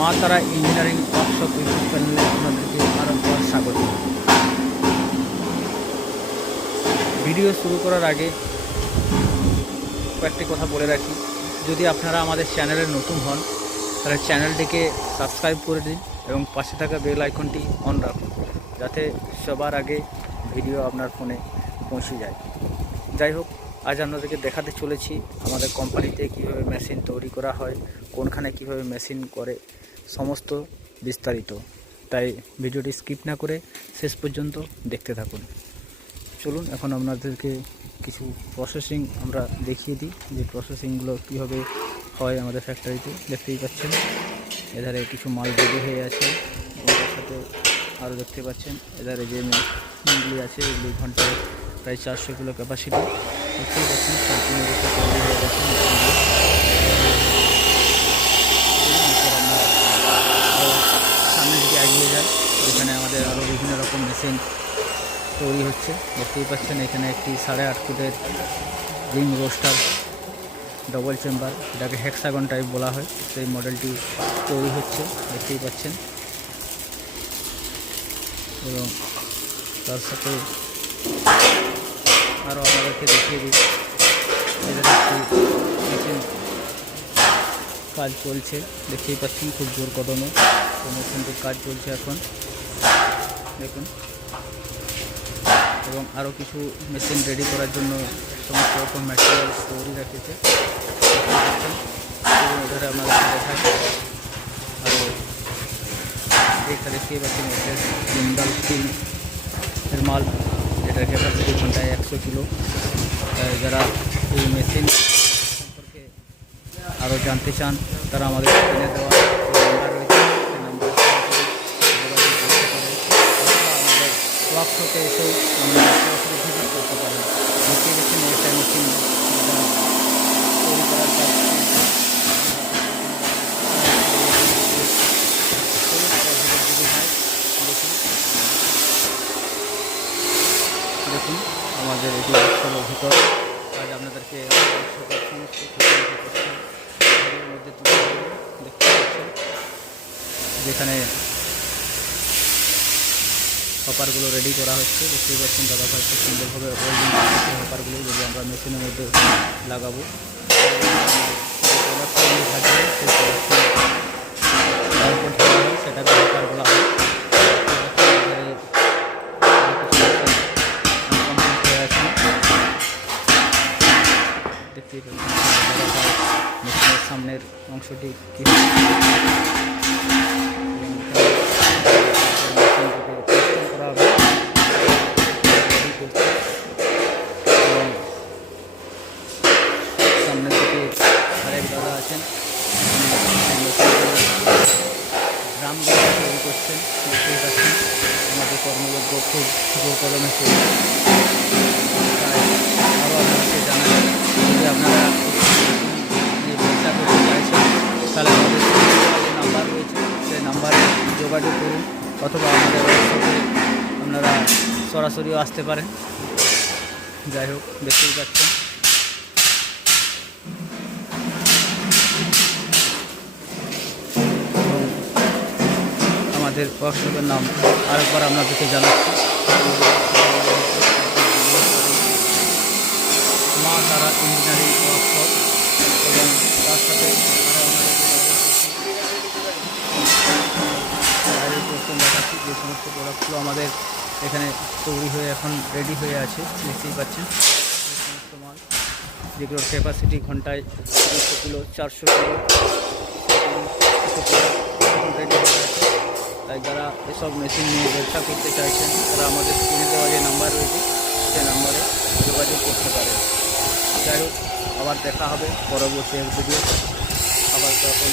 মা তারা engineering workshop YouTube চ্যানেলে আপনাদেরকে আরেকবার স্বাগত। ভিডিও শুরু করার আগে কয়েকটি কথা বলে রাখি। যদি আপনারা আমাদের চ্যানেলে নতুন হন, তাহলে চ্যানেলটিকে সাবস্ক্রাইব করে দিন এবং পাশে থাকা বেল আইকনটি অন রাখুন, যাতে সবার আগে ভিডিও আপনার ফোনে পৌঁছে যায়। যাই হোক, আজ আপনাদেরকে দেখাতে চলেছি আমাদের কোম্পানিতে কীভাবে মেশিন তৈরি করা হয়, কোনখানে কীভাবে মেশিন করে সমস্ত বিস্তারিত। তাই ভিডিওটি স্কিপ না করে শেষ পর্যন্ত দেখতে থাকুন। চলুন, এখন আপনাদেরকে কিছু প্রসেসিং আমরা দেখিয়ে দিই। যে প্রসেসিংগুলো কীভাবে হয় আমাদের ফ্যাক্টরিতে দেখতেই পাচ্ছেন। এধারে কিছু মাল রেডি হয়ে আছে। সাথে আরও দেখতে পাচ্ছেন। এধারে যে মেশিনগুলি আছে, এগুলি ঘন্টায় প্রায় চারশো কিলো ক্যাপাসিটি দেখতেই পাচ্ছেন সম্পূর্ণ রূপে তৈরি হয়ে গেছে মেশিনগুলো। এরপর আমরা আরও সামনে দিকে এগিয়ে যাই এখানে আমাদের আরও বিভিন্ন রকম মেশিন তৈরি হচ্ছে। দেখতেই পাচ্ছেন, এখানে একটি সাড়ে আট ফুটের রিং রোস্টার ডবল চেম্বার এটাকে হেক্সাগন টাইপ বলা হয়। সেই মডেলটি তৈরি হচ্ছে, দেখতেই পাচ্ছেন। এবং তার সাথে আরও আমাদেরকে দেখিয়ে দিই, এদের একটি মেশিন কাজ চলছে। দেখতেই পাচ্ছেন, খুব জোর কদমে। তো মেশিনটির কাজ চলছে এখন। এবং আরও কিছু মেশিন রেডি করার জন্য সমস্ত রকম ম্যাটেরিয়াল তৈরি রাখেছে। এধারে আপনাদের দেখায় আর এইটা দেখতেই পাচ্ছেন জিন্দাল স্টিল এর মাল। যেটার ক্যাপাসিটি ঘন্টায় একশো কিলো। যারা এই মেশিন সম্পর্কে আরও জানতে চান, তারা আমাদের স্ক্রিনে দেওয়া আমাদের ওয়ার্কশপে এসেও আমরা ভিজিট করতে পারেন দেখতে গেছেন একটা মেশিন তৈরি করার কাজ। দেখুন, আমাদের এটি ওয়ার্কশপের ভিতর। আজ আপনাদেরকে দেখতে পাচ্ছেন, যেখানে হপারগুলো রেডি করা হচ্ছে। দেখতেই পাচ্ছেন দাদা ভাই খুব সুন্দরভাবে ওয়েল্ডিং করছে হপারগুলো। যদি আমরা মেশিনের মধ্যে লাগাবো। সেটাকে হপার বলা হয় মেশিনের সামনের অংশটি কি খুব কলমে চলছে তাই আরও আপনাদেরকে জানাই যদি আপনারা ব্যবসা করতে চাইছেন, তাহলে আমাদের যে নাম্বার রয়েছে, সেই নাম্বারে যোগাযোগ করুন অথবা আমাদের আপনারা সরাসরিও আসতে পারেন। যাই হোক, দেখতেই পাচ্ছেন। আমাদের ওয়ার্কশপের নাম আরেকবার আপনাদেরকে জানাচ্ছি মা তারা ইঞ্জিনিয়ারিং ওয়ার্কশপ এবং তার সাথে যে সমস্ত প্রোডাক্টগুলো আমাদের এখানে তৈরি হয়ে এখন রেডি হয়ে আছে দেখতেই পাচ্ছেন সমস্ত মাল যেগুলোর ক্যাপাসিটি ঘন্টায় দুশো কিলো চারশো কিলো হয়ে তাই যারা এসব মেশিন নিয়ে ব্যবসা করতে চাইছেন, তারা আমাদের স্ক্রিনে দেওয়া যে নাম্বার রয়েছে সে নাম্বারে যোগাযোগ করতে পারে যাই হোক, আবার দেখা হবে পরবর্তী এক ভিডিও আবার তখন